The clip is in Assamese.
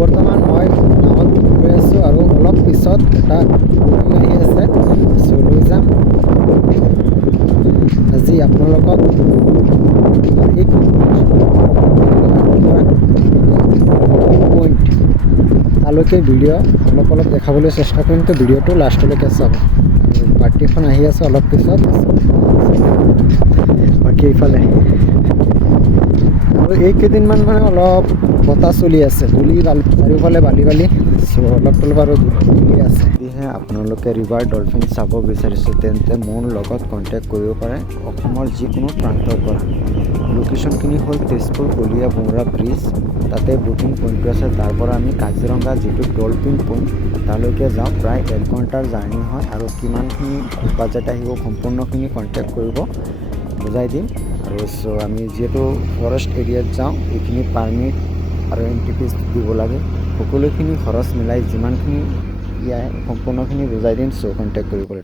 বৰ্তমান মই নাৱত গৈ আছোঁ আৰু অলপ পিছত এটা বগী আহি আছে, লৈ যাম। আজি আপোনালোকক এই পইণ্ট তালৈকে ভিডিঅ' অলপ দেখাবলৈ চেষ্টা কৰিম, তো ভিডিঅ'টো লাষ্টলৈকে চাব। পাৰ্টিখন আহি আছে অলপ পিছত। বাকী এইফালে আৰু এইকেইদিনমান মানে অলপ বতাহ চলি আছে, ধূলি বালি চাৰিওফালে বালি অলপ আৰু ধূলি আছে। যদিহে আপোনালোকে ৰিভাৰ ডলফিন চাব বিচাৰিছে তেন্তে মোৰ লগত কণ্টেক্ট কৰিব পাৰে অসমৰ যিকোনো প্ৰান্তৰ পৰা। লোকেশ্যনখিনি হ'ল তেজপুৰ কলীয়া বুমৰা ব্ৰিজ, তাতে বুকিং পইণ্টটো আছে। তাৰ পৰা আমি কাজিৰঙা যিটো ডলফিন পইণ্ট তালৈকে যাওঁ, প্ৰায় 1 ঘণ্টাৰ জাৰ্ণি হয়। আৰু কিমানখিনি বাজেট আহিব সম্পূৰ্ণখিনি কণ্টেক্ট কৰিব, বুজাই দিম। আৰু আমি যিহেতু ফৰেষ্ট এৰিয়াত যাওঁ, এইখিনি পাৰ্মিট আৰু এণ্ট্ৰি ফিজ দিব লাগে। সকলোখিনি খৰচ মিলাই যিমানখিনি সম্পূৰ্ণখিনি বুজাই দিম, কণ্টেক্ট কৰিব পাৰে।